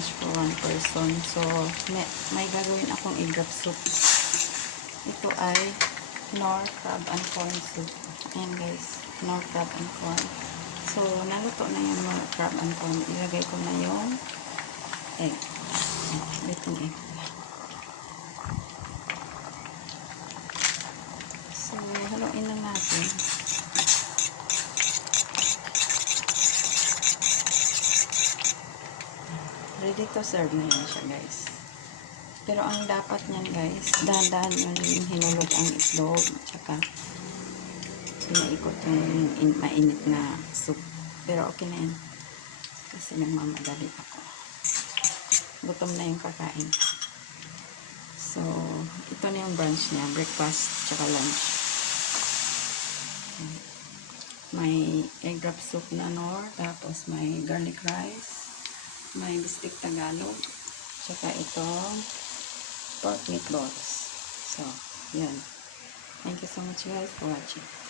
lunch for one person. So, may gagawin akong egg drop soup. Ito ay Knorr crab and corn soup. Ayan guys, Knorr crab and corn. So, naluto na yung Knorr crab and corn. Ilagay ko na yung egg. Beating egg. So, haluin lang natin. Ready to serve na yan siya guys. Pero ang dapat niyan guys, dahan-dahan yung hinulog ang itlog. Tsaka, pinaikot yung mainit na soup. Pero okay na yan. Kasi nagmamadali ako. Gutom na yung kakain. So, ito na yung brunch niya. Breakfast, tsaka lunch. May egg drop soup na Knorr. Tapos may garlic rice. May bistik Tagalog. Tsaka itong pork meatballs. So, yan. Thank you so much guys for watching.